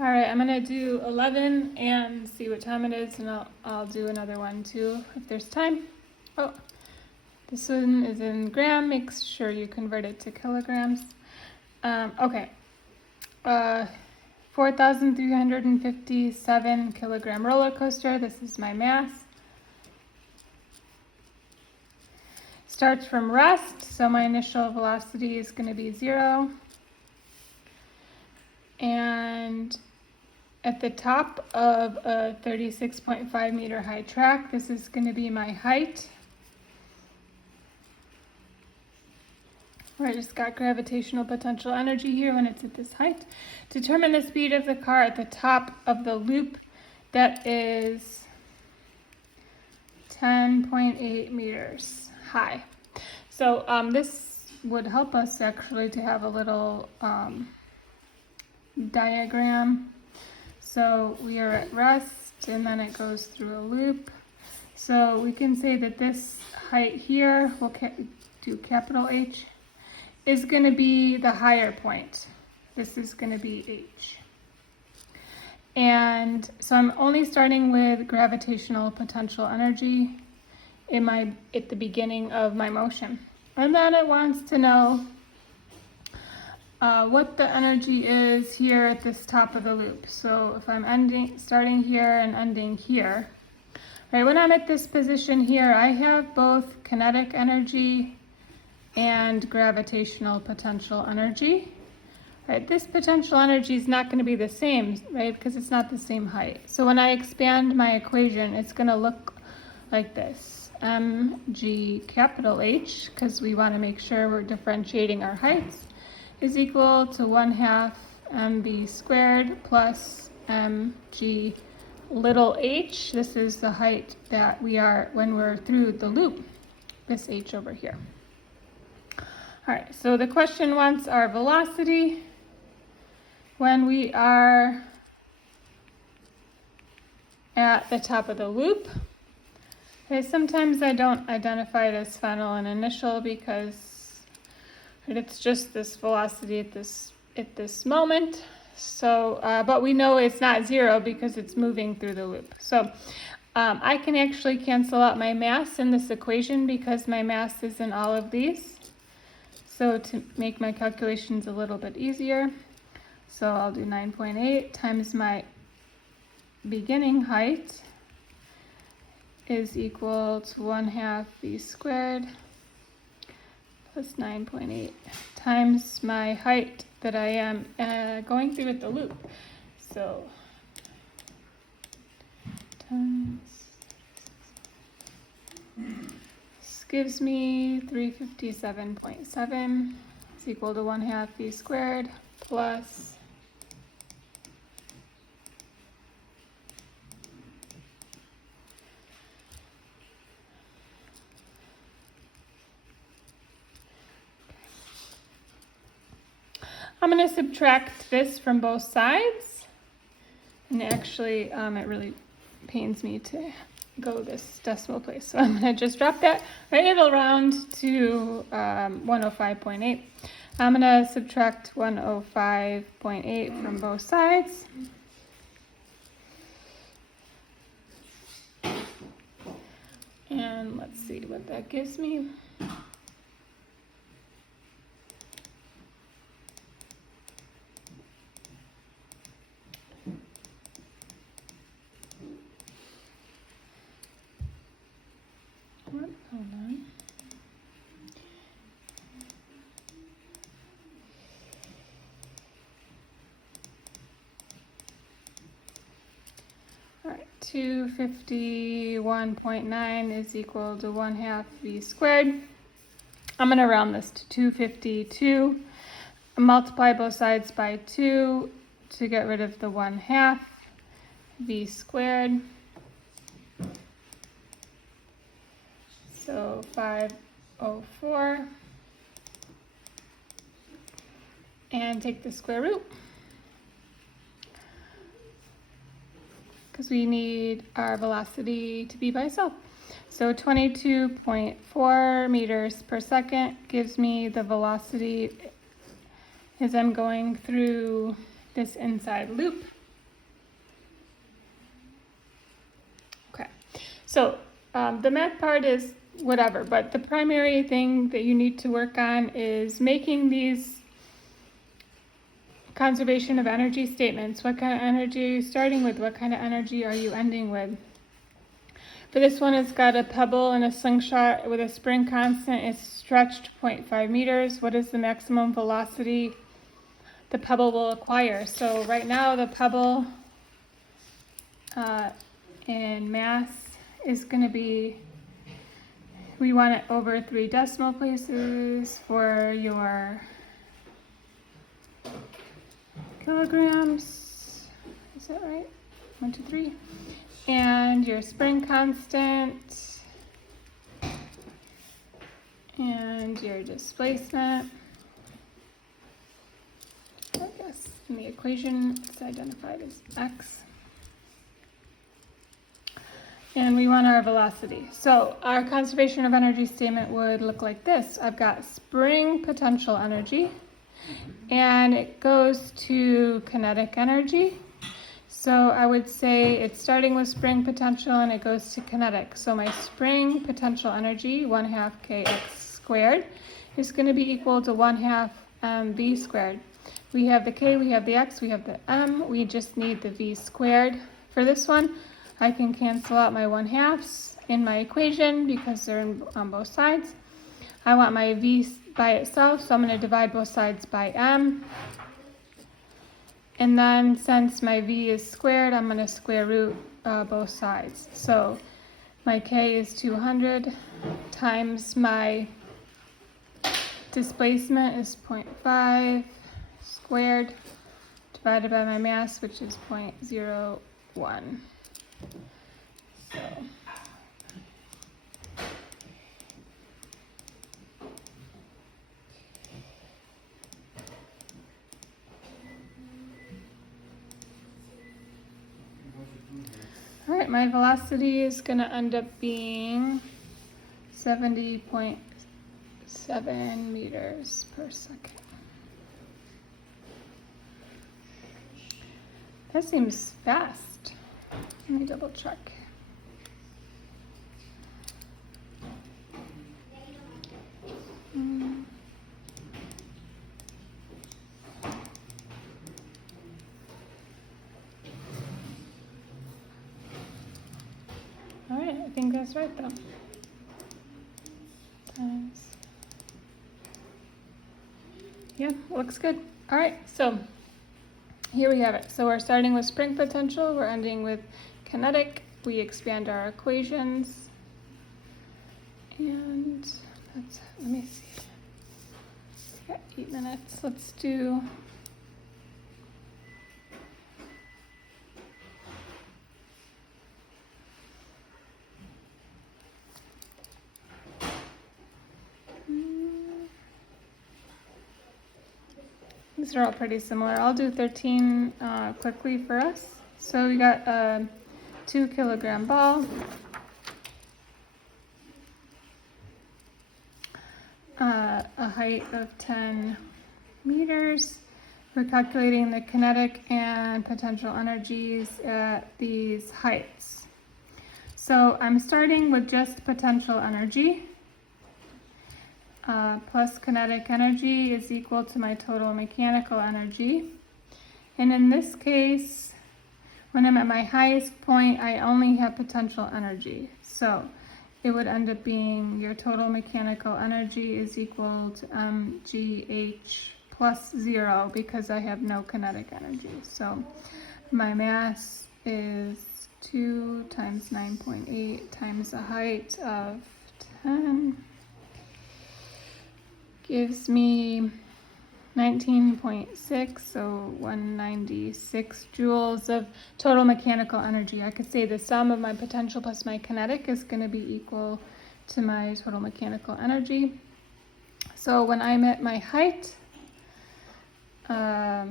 All right, I'm gonna do 11 and see what time it is, and I'll do another one too if there's time. Oh, this one is in gram. Make sure you convert it to kilograms. Okay, 4,357 kilogram roller coaster. This is my mass. Starts from rest, so my initial velocity is going to be 0. And at the top of a 36.5 meter high track, this is going to be my height. I just got gravitational potential energy here when it's at this height. Determine the speed of the car at the top of the loop that is 10.8 meters high. So this would help us actually to have a little diagram. So we are at rest and then it goes through a loop. So we can say that this height here, we'll do capital H, is going to be the higher point. This is going to be H. And so I'm only starting with gravitational potential energy at the beginning of my motion. And then it wants to know what the energy is here at this top of the loop. So if I'm starting here and ending here, right, when I'm at this position here, I have both kinetic energy and gravitational potential energy. Right, this potential energy is not going to be the same, right, because it's not the same height. So when I expand my equation, it's going to look like this. mg capital H, because we want to make sure we're differentiating our heights, is equal to 1/2 mv squared plus mg little h. This is the height that we are when we're through the loop, this h over here. All right, so the question wants our velocity when we are at the top of the loop. Okay, sometimes I don't identify it as final and initial because it's just this velocity at this moment. So, but we know it's not 0 because it's moving through the loop. So I can actually cancel out my mass in this equation because my mass is in all of these. So to make my calculations a little bit easier, so I'll do 9.8 times my beginning height is equal to 1/2 v squared plus 9.8 times my height that I am going through with the loop. So times, this gives me 357.7 is equal to 1/2 v squared plus I'm going to subtract this from both sides, and actually it really pains me to go this decimal place, so I'm going to just drop that. Right, it'll round to 105.8. I'm going to subtract 105.8 from both sides. And let's see what that gives me. Hold on. All right, 251.9 is equal to 1/2 v squared. I'm going to round this to 252. Multiply both sides by 2 to get rid of the 1/2 v squared. So 504, and take the square root because we need our velocity to be by itself. So 22.4 meters per second gives me the velocity as I'm going through this inside loop. So the math part is whatever, but the primary thing that you need to work on is making these conservation of energy statements. What kind of energy are you starting with? What kind of energy are you ending with? For this one, it's got a pebble and a slingshot with a spring constant. It's stretched 0.5 meters. What is the maximum velocity the pebble will acquire? So right now the pebble in mass is going to be, we want it over 3 decimal places for your kilograms. Is that right? 1, 2, 3. And your spring constant and your displacement. I guess in the equation it's identified as x. And we want our velocity. So our conservation of energy statement would look like this. I've got spring potential energy, and it goes to kinetic energy. So I would say it's starting with spring potential and it goes to kinetic. So my spring potential energy, 1/2 kx squared, is going to be equal to 1/2 mv squared. We have the k, we have the x, we have the m. We just need the v squared. For this one, I can cancel out my 1/2s in my equation because they're on both sides. I want my v by itself, so I'm going to divide both sides by m. And then since my v is squared, I'm going to square root both sides. So my k is 200 times my displacement is 0.5 squared divided by my mass, which is 0.01. So all right, my velocity is going to end up being 70.7 meters per second. That seems fast. Let me double check. All right, I think that's right though. Times. Yeah, looks good. All right, so here we have it. So we're starting with spring potential, we're ending with kinetic. We expand our equations. And let me see. Got 8 minutes. Let's do these are all pretty similar. I'll do 13 quickly for us. So we got a 2 kilogram ball, a height of 10 meters. We're calculating the kinetic and potential energies at these heights. So I'm starting with just potential energy. Plus kinetic energy is equal to my total mechanical energy. And in this case, when I'm at my highest point, I only have potential energy. So it would end up being your total mechanical energy is equal to mgh plus 0 because I have no kinetic energy. So my mass is 2 times 9.8 times a height of 10. Gives me 19.6, so 196 joules of total mechanical energy. I could say the sum of my potential plus my kinetic is going to be equal to my total mechanical energy. So when I'm at my height, I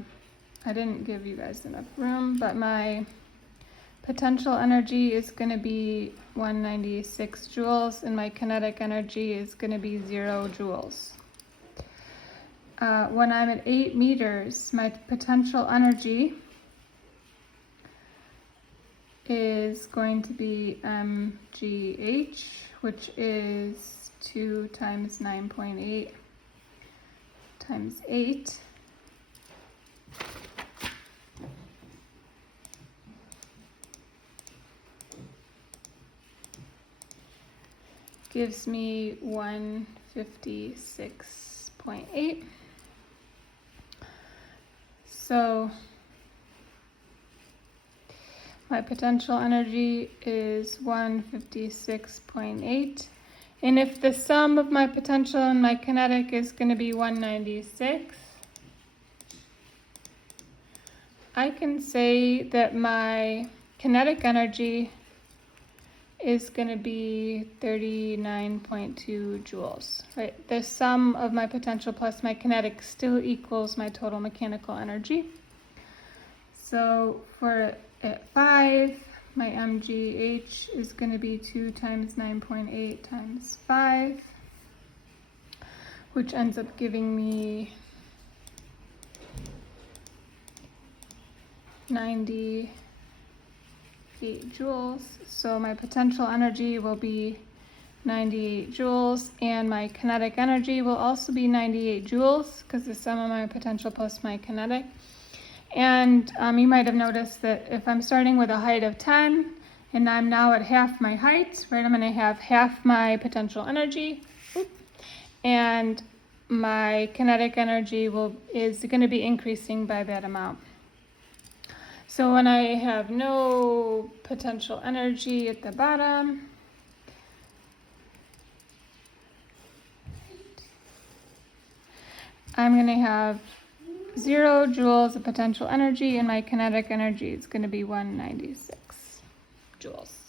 didn't give you guys enough room, but my potential energy is going to be 196 joules, and my kinetic energy is going to be 0 joules. When I'm at 8 meters, my potential energy is going to be mgh, which is 2 times 9.8 times 8. Gives me 156.8. So my potential energy is 156.8. And if the sum of my potential and my kinetic is going to be 196, I can say that my kinetic energy is going to be 39.2 joules, right? The sum of my potential plus my kinetic still equals my total mechanical energy. So for at 5, my mgh is going to be 2 times 9.8 times 5, which ends up giving me 98 joules. So my potential energy will be 98 joules, and my kinetic energy will also be 98 joules because the sum of my potential plus my kinetic. And you might have noticed that if I'm starting with a height of 10 and I'm now at half my height, right, I'm going to have half my potential energy, and my kinetic energy is going to be increasing by that amount. So when I have no potential energy at the bottom, I'm going to have 0 joules of potential energy, and my kinetic energy is going to be 196 joules.